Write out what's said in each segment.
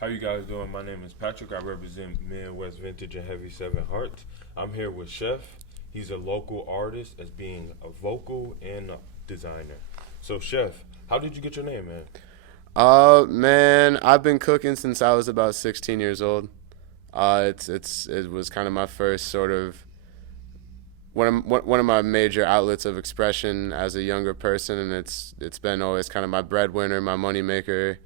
How you guys doing? My name is Patrick. I represent Midwest Vintage and Heavy Seven Hearts. I'm here with Chef. He's a local artist as being a vocal and a designer. So, Chef, how did you get your name, man? Man, I've been cooking since I was about 16 years old. It was kind of my first sort of one of my major outlets of expression as a younger person, and it's been always kind of my breadwinner, my moneymaker.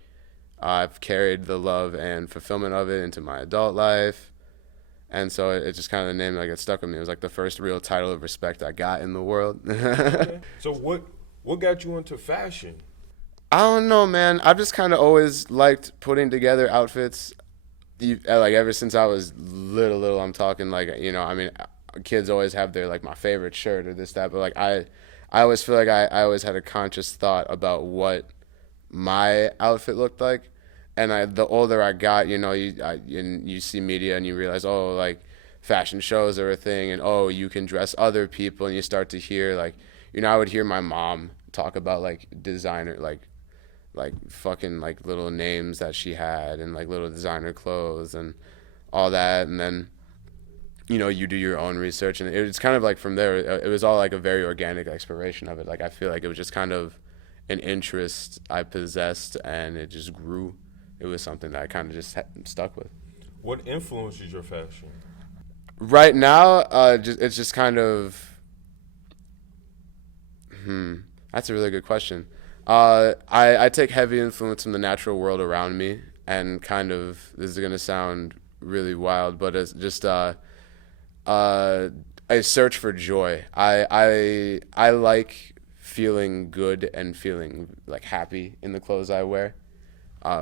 I've carried the love and fulfillment of it into my adult life, and so it just kind of the name like it stuck with me. It was like the first real title of respect I got in the world. Okay. So, what got you into fashion? I don't know, man. I've just kind of always liked putting together outfits. Like ever since I was little. I'm talking like I mean, kids always have their like my favorite shirt or this that, but like I always feel like I always had a conscious thought about what my outfit looked like, and the older I got, you see media and you realize, oh, like fashion shows are a thing, and oh, you can dress other people, and you start to hear like, I would hear my mom talk about like designer like fucking like little names that she had and like little designer clothes and all that, and then you do your own research, and it was kind of like from there it was all like a very organic exploration of it. Like I feel like it was just kind of an interest I possessed, and it just grew. It was something that I kind of just stuck with. What influences your fashion? Right now, it's just kind of that's a really good question. I take heavy influence from the natural world around me, and kind of this is gonna sound really wild, but it's just uh, a search for joy. I like feeling good and feeling like happy in the clothes I wear.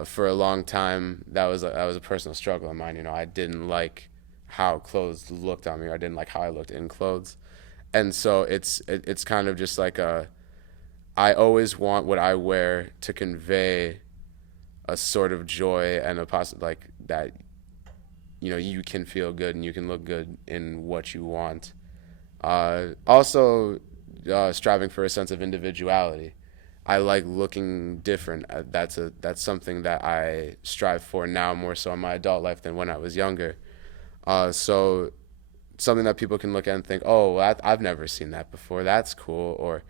For a long time, that was a personal struggle of mine. I didn't like how clothes looked on me. Or I didn't like how I looked in clothes, and so it's kind of just like I always want what I wear to convey a sort of joy and like that you can feel good and you can look good in what you want. Also, striving for a sense of individuality. I like looking different. That's something that I strive for now more so in my adult life than when I was younger. So something that people can look at and think, oh, I've never seen that before. That's cool, or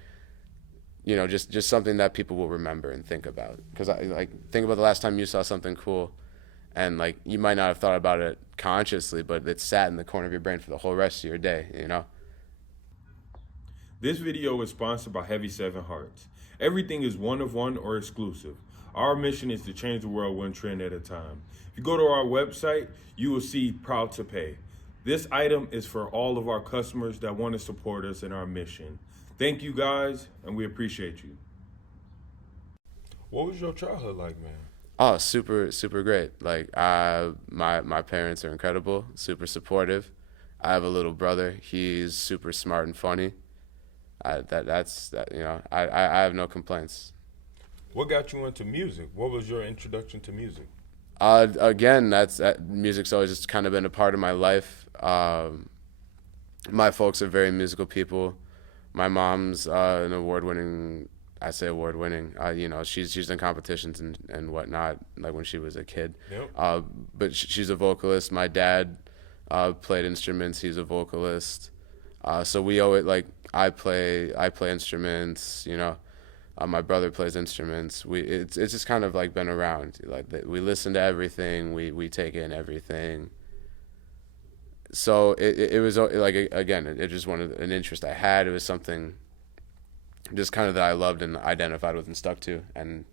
just something that people will remember and think about. Because I like think about the last time you saw something cool, and like you might not have thought about it consciously, but it sat in the corner of your brain for the whole rest of your day. This video is sponsored by Heavy Seven Hearts. Everything is one of one or exclusive. Our mission is to change the world one trend at a time. If you go to our website, you will see Proud to Pay. This item is for all of our customers that want to support us in our mission. Thank you guys, and we appreciate you. What was your childhood like, man? Oh, super super great. Like my parents are incredible, super supportive. I have a little brother. He's super smart and funny. That's that. I have no complaints. What got you into music? What was your introduction to music? Again, music's always just kind of been a part of my life. My folks are very musical people. My mom's an award-winning. I say award-winning. She's in competitions and whatnot, like when she was a kid. Yep. But she's a vocalist. My dad played instruments. He's a vocalist. So we always like I play instruments. My brother plays instruments. It's just kind of like been around. Like we listen to everything. We take in everything. So it was like again it just wanted an interest I had. It was something just kind of that I loved and identified with and stuck to, and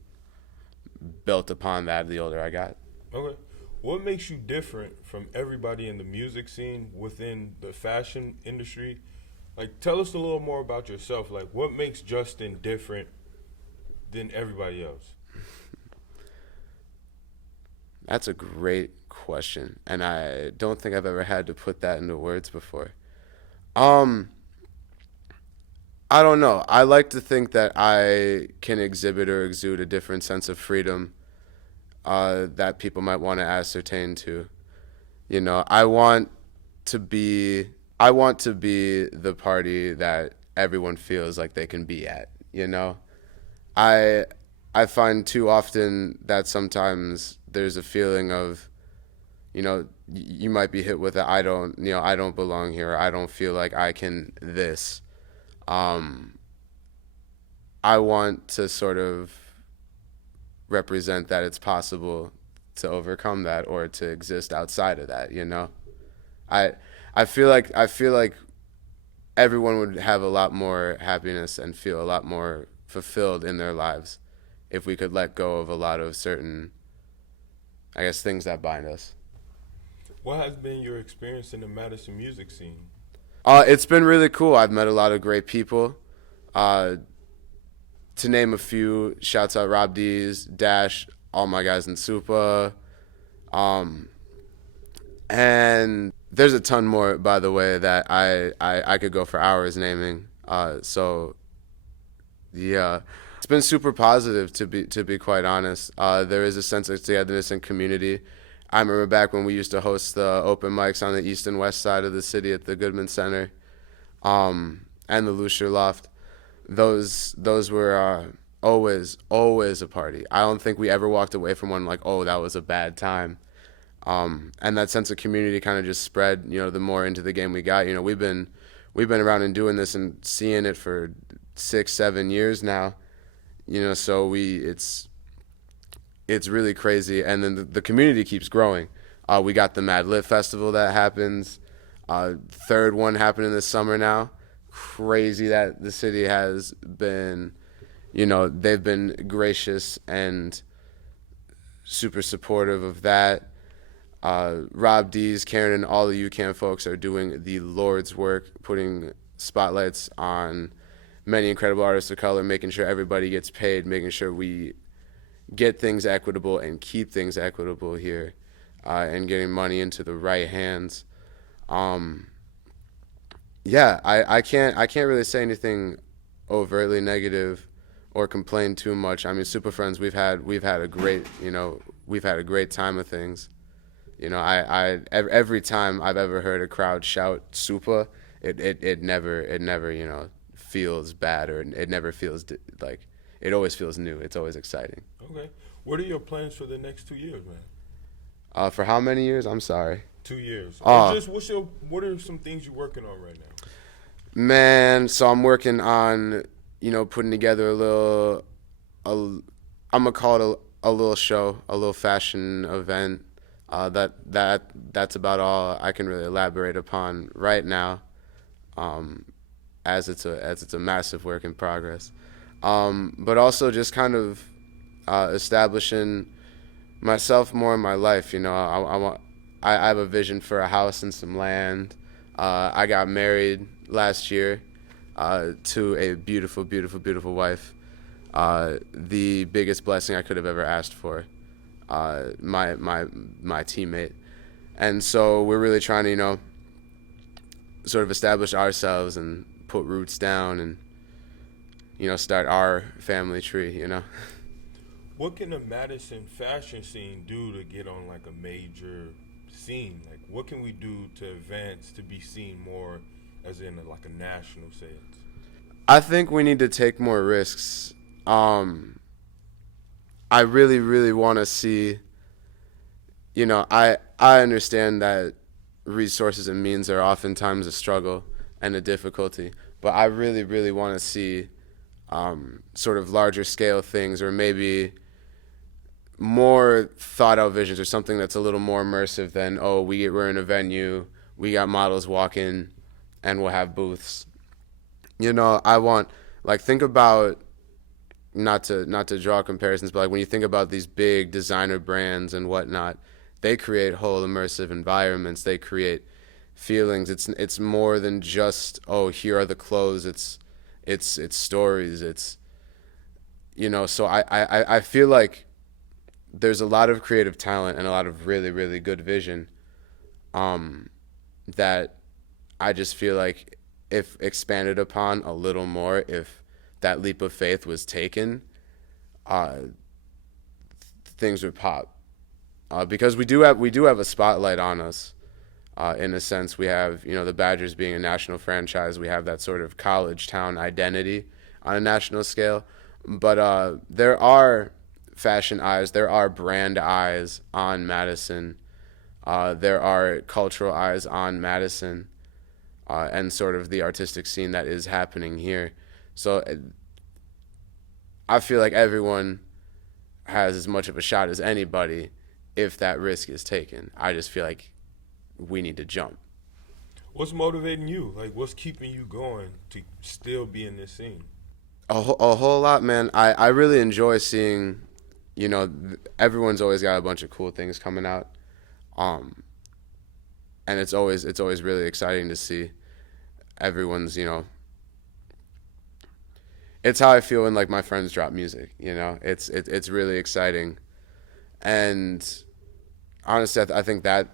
built upon that the older I got. Okay. What makes you different from everybody in the music scene within the fashion industry? Like, tell us a little more about yourself. Like, what makes Justin different than everybody else? That's a great question, and I don't think I've ever had to put that into words before. Um, I don't know. I like to think that I can exhibit or exude a different sense of freedom that people might want to ascertain to. I want to be I want to be the party that everyone feels like they can be at. I I find too often that sometimes there's a feeling of, you might be hit with a I don't belong here. I don't feel like I can this. I want to sort of represent that it's possible to overcome that or to exist outside of that. I I feel like everyone would have a lot more happiness and feel a lot more fulfilled in their lives if we could let go of a lot of certain, I guess, things that bind us. What has been your experience in the Madison music scene? It's been really cool. I've met a lot of great people. Uh, to name a few, shouts out Rob D's, Dash, all my guys in Supa. Um, and there's a ton more, by the way, that I could go for hours naming. So yeah, it's been super positive to be quite honest. There is a sense of togetherness and community. I remember back when we used to host the open mics on the east and west side of the city at the Goodman Center, and the Lusher Loft. Those were always a party. I don't think we ever walked away from one like, oh, that was a bad time. And that sense of community kind of just spread, the more into the game we got. We've been around and doing this and seeing it for 6-7 years now. So it's really crazy. And then the community keeps growing. We got the Mad Lit Festival that happens. Third one happening this summer now. Crazy that the city has been, they've been gracious and super supportive of that. Rob D's, Karen, and all the UCAN folks are doing the Lord's work, putting spotlights on many incredible artists of color, making sure everybody gets paid, making sure we get things equitable and keep things equitable here, and getting money into the right hands. Yeah, I can't really say anything overtly negative or complain too much. I mean, Super Friends, we've had a great time of things. Every time I've ever heard a crowd shout Super, it never feels bad, or it never feels like, it always feels new. It's always exciting. Okay. What are your plans for the next 2 years, man? For how many years? I'm sorry. 2 years. Or just what are some things you're working on right now? Man, so I'm working on, putting together I'm gonna call it a little show, a little fashion event. That's about all I can really elaborate upon right now, as it's a massive work in progress. But also just kind of establishing myself more in my life. I have a vision for a house and some land. I got married last year to a beautiful, beautiful, beautiful wife. The biggest blessing I could have ever asked for. My teammate, and so we're really trying to sort of establish ourselves and put roots down and start our family tree. What can the Madison fashion scene do to get on like a major scene? Like, what can we do to advance to be seen more, as in like a national sense? I think we need to take more risks. I really, really want to see, I understand that resources and means are oftentimes a struggle and a difficulty, but I really, really want to see sort of larger scale things, or maybe more thought out visions, or something that's a little more immersive than, we're in a venue, we got models walking, and we'll have booths. I want, think about, not to draw comparisons, but when you think about these big designer brands and whatnot, they create whole immersive environments. They create feelings. It's more than just, here are the clothes. It's stories. It's So I feel like there's a lot of creative talent and a lot of really, really good vision, that I just feel like, if expanded upon a little more, if that leap of faith was taken, things would pop. Because we do have a spotlight on us, in a sense. We have, the Badgers being a national franchise. We have that sort of college town identity on a national scale. But there are fashion eyes. There are brand eyes on Madison. There are cultural eyes on Madison, and sort of the artistic scene that is happening here. So I feel like everyone has as much of a shot as anybody if that risk is taken. I just feel like we need to jump. What's motivating you? Like, what's keeping you going to still be in this scene? A whole lot, man. I really enjoy seeing, everyone's always got a bunch of cool things coming out. And it's always really exciting to see everyone's, it's how I feel when like my friends drop music, it's really exciting. And honestly, I think that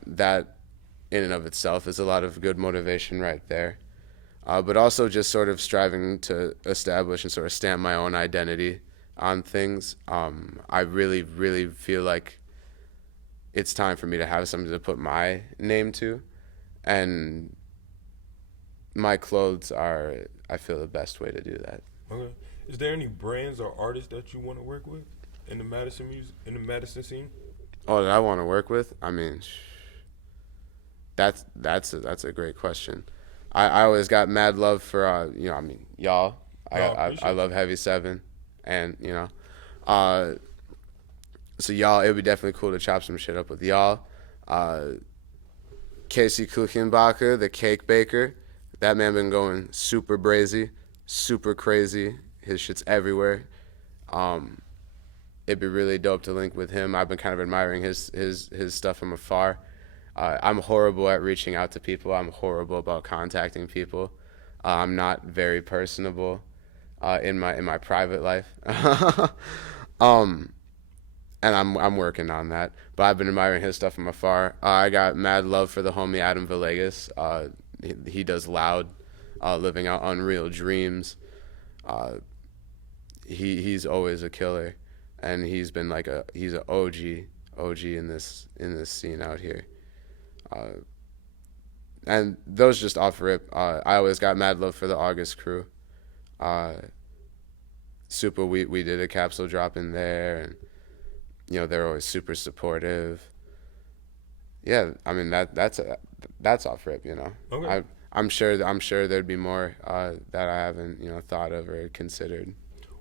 in and of itself is a lot of good motivation right there. But also just sort of striving to establish and sort of stamp my own identity on things. I really, really feel like it's time for me to have something to put my name to. And my clothes are, I feel, the best way to do that. Okay. Is there any brands or artists that you want to work with in the Madison scene? Oh, that I want to work with? I mean, that's a great question. I always got mad love for y'all. I love Heavy Seven, and so y'all, it would be definitely cool to chop some shit up with y'all. Casey Kuchenbacher, the cake baker, that man been going super brazy, super crazy. His shit's everywhere. It'd be really dope to link with him. I've been kind of admiring his stuff from afar. I'm horrible at reaching out to people. I'm horrible about contacting people. I'm not very personable in my private life. And I'm working on that. But I've been admiring his stuff from afar. I got mad love for the homie Adam Villegas. He does Loud, Living Out Unreal Dreams. He's always a killer, and he's been like he's an OG in this scene out here. And those just off rip. I always got mad love for the August crew. Super, we did a capsule drop in there, and they're always super supportive. Yeah, I mean that's off rip. Okay. I'm sure there'd be more that I haven't thought of or considered.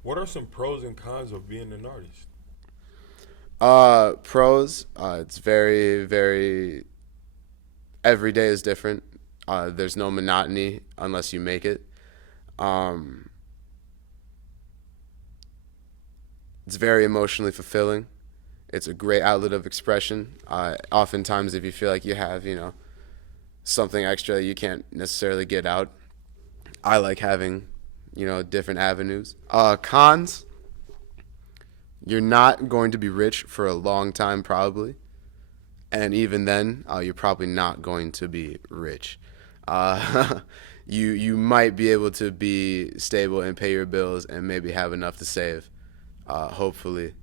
What are some pros and cons of being an artist? Pros, it's very, very, every day is different. There's no monotony unless you make it. It's very emotionally fulfilling. It's a great outlet of expression. Oftentimes, if you feel like you have, something extra that you can't necessarily get out, I like having, different avenues. Cons, you're not going to be rich for a long time, probably. And even then, you're probably not going to be rich. You might be able to be stable and pay your bills and maybe have enough to save. Hopefully,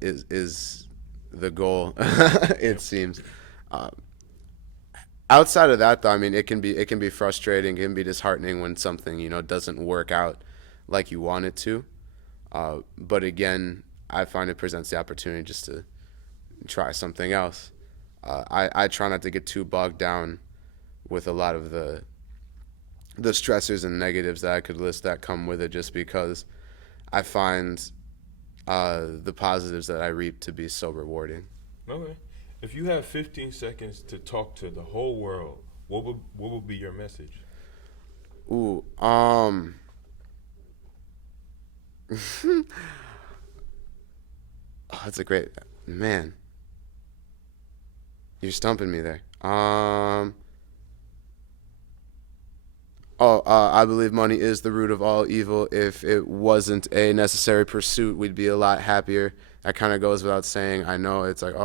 is the goal. It seems. Outside of that, though, I mean, it can be frustrating. It can be disheartening when something doesn't work out like you want it to. But again, I find it presents the opportunity just to try something else. I try not to get too bogged down with a lot of the stressors and negatives that I could list that come with it, just because I find the positives that I reap to be so rewarding. Okay. If you have 15 seconds to talk to the whole world, what would be your message? Ooh, oh, that's a great, man. You're stumping me there. I believe money is the root of all evil. If it wasn't a necessary pursuit, we'd be a lot happier. That kind of goes without saying. I know it's like,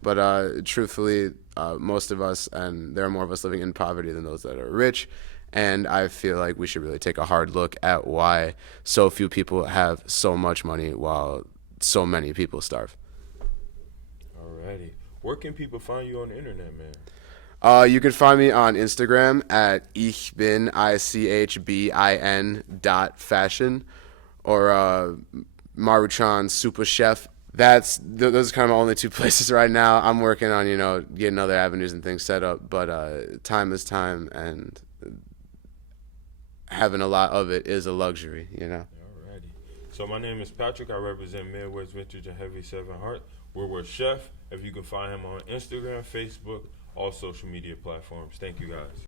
but truthfully, most of us, and there are more of us living in poverty than those that are rich. And I feel like we should really take a hard look at why so few people have so much money while so many people starve. Alrighty. Where can people find you on the internet, man? You can find me on Instagram at ichbin.fashion, or Maruchan, Super Chef. Those are kind of my only two places right now. I'm working on getting other avenues and things set up, but time is time, and having a lot of it is a luxury. Alrighty. So my name is Patrick. I represent Midwest Vintage and Heavy 7 Heart. We're Chef. If you can find him on Instagram, Facebook, all social media platforms. Thank you guys.